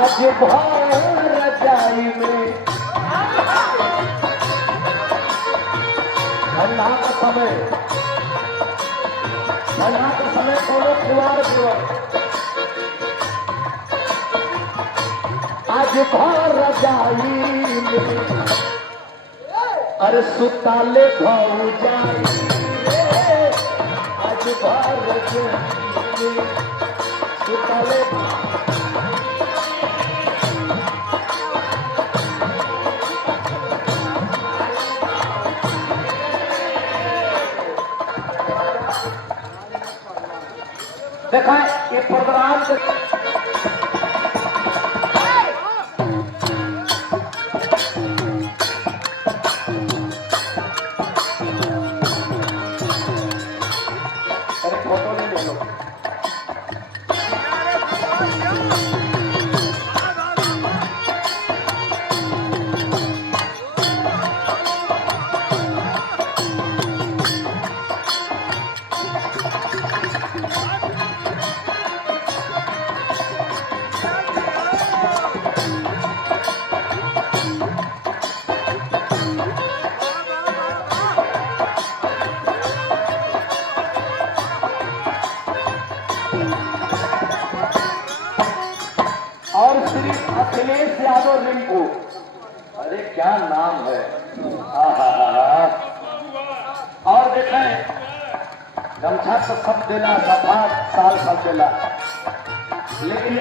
आज भर रजाई में ठंडा का समय कोनो कुवार दिवस आज भर रजाई में अरे सुताले भाऊ जाई आज भर रजाई में सुताले देखा ये प्रोग्राम फोटो नहीं ले लो और श्री अखिलेश यादव रिंकू, अरे क्या नाम है। और देखें गमछा तो सब देला, सफा साल सब देला, लेकिन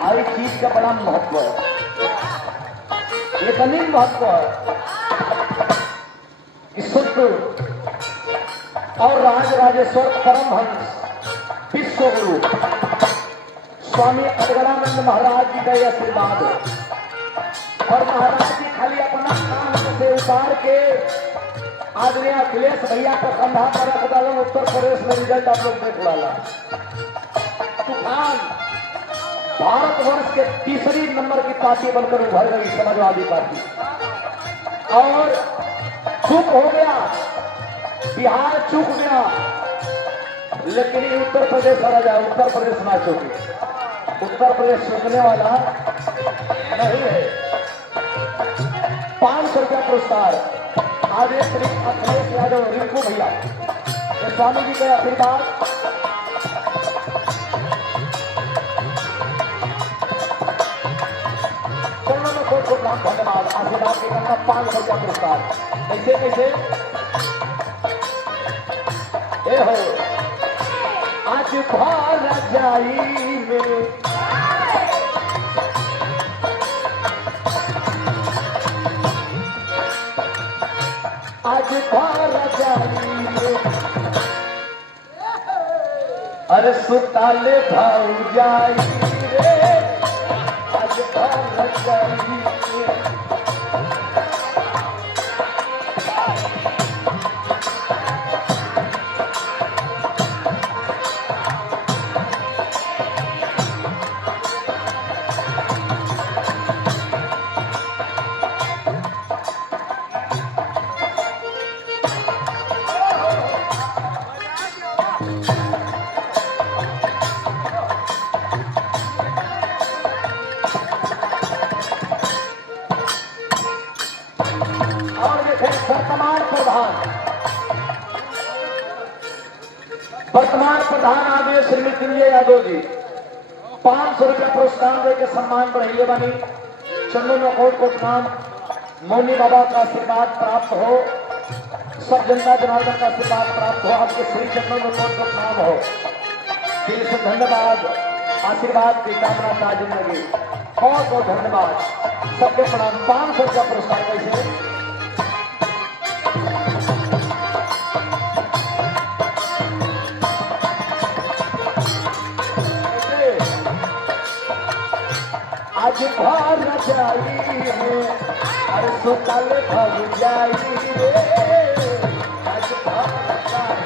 हर चीज का बड़ा महत्व है। इतनी महत्व है कि शुद्ध और राज राजेश्वर परमहंस विश्व गुरु स्वामी अड़गड़ानंद महाराज जी का यह आशीर्वाद है। और महाराज जी खाली अपना काम से उतार के आदरणीय अखिलेश भैया का कंधा पर रख डालो। उत्तर प्रदेश में रिजल्ट आप लोग देख डाला। तूफान भारतवर्ष के तीसरी नंबर की पार्टी बनकर उभर गई समाजवादी पार्टी। और चूक हो गया, बिहार चूक गया, लेकिन ये उत्तर प्रदेश आ जाए, उत्तर प्रदेश ना चूके। उत्तर प्रदेश चूकने वाला नहीं है। 500 रुपया पुरस्कार आज श्री अखिलेश यादव रिंकू भैया, ये स्वामी जी के आशीर्वाद। चलो में बहुत बहुत धन्यवाद। आशीर्वाद के करना 500 रुपया पुरस्कार। कैसे कैसे ये हो आज भर रजाई में आज भर रजाई में अरे सुताले भाऊ जाई रे आज भर रजाई में। वर्तमान प्रधान आदरणीय श्री मृत्युंजय यादव जी 500 रुपया पुरस्कार देकर सम्मान बढ़ाइए बनी। चंदू नकोट को नाम मौनी बाबा का आशीर्वाद प्राप्त हो, सब जनता जनार्दन का आशीर्वाद प्राप्त हो, आपके श्री चंदू नकोट को नाम हो। दिल से धन्यवाद, आशीर्वाद की कामना ताजिम लगी। बहुत बहुत धन्यवाद, सबके प्रणाम। 500 रुपया पुरस्कार कैसे आज भर रजाई में अरे सुताले भाऊ जाई रे आज भर रजाई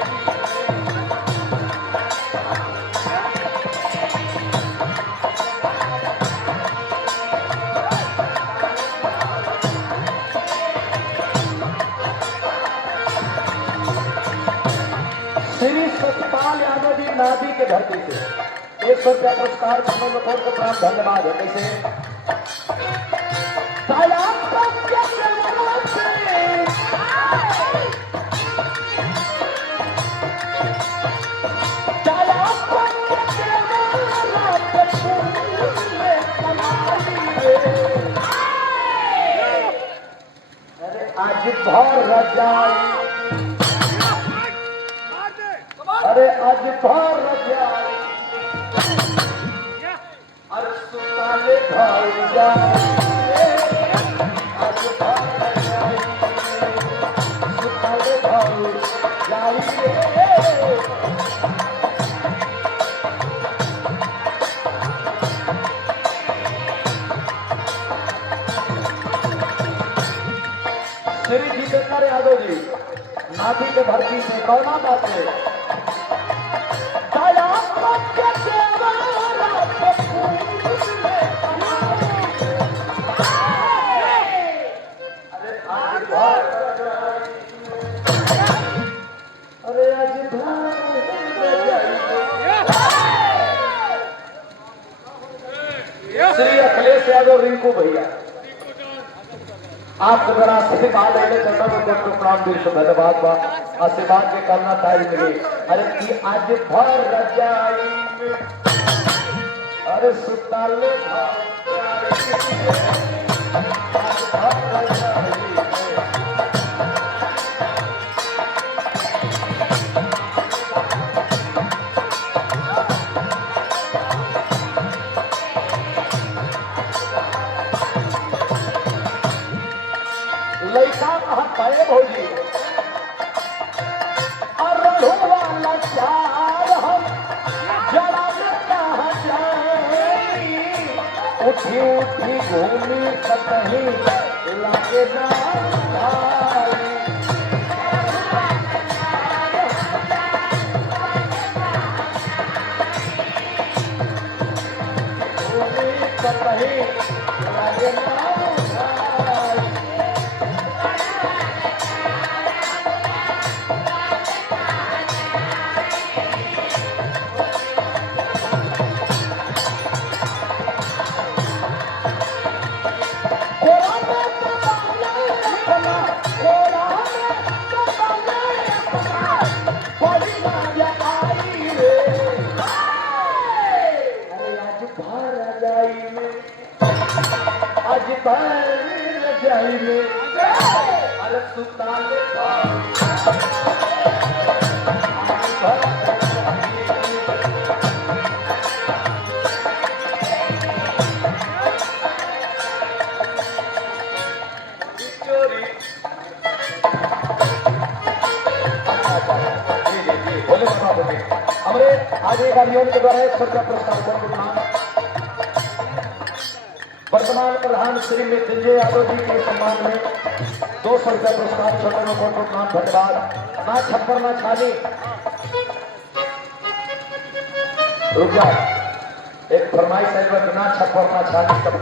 श्री सतपाल यादव जी नादी के धरती से 100 रुपया पुरस्कार दोनों लोगों को प्राप्त धन्यवाद है। कैसे आज भर रजाई, अरे आज भर रजाई, अरे सुताले भर जाए, आज भर रजाई, सुताले भर जाए। श्री जितेंद्र यादव जी नाथी के भर्ती से कौना बात है अरे आज श्री अखिलेश यादव रिंकू भैया आपको जरा सही बात है चंदा को प्रणाम दिल से धन्यवाद बा आशीर्वाद के करना तारीख मिली। अरे कि आज भर रजाई में अरे सुताले लड़का कहा पाए भौजी और वाला चार हम जरा कहा जाए उठी उठी घूमी कहीं लागे ना कहीं लागे ना आज भर रजाई में अरे सुताले हमारे आज एक अभियान के द्वारा 100 रुपया पुरस्कार को नाम वर्तमान प्रधान श्री मृत्युंजय यादव जी के सम्मान में 200 रुपया पुरस्कार छोटे लोगों को नाम धन्यवाद। ना छप्पर ना छाली रुक जाओ एक फरमाइश है ना छप्पर ना छाली सब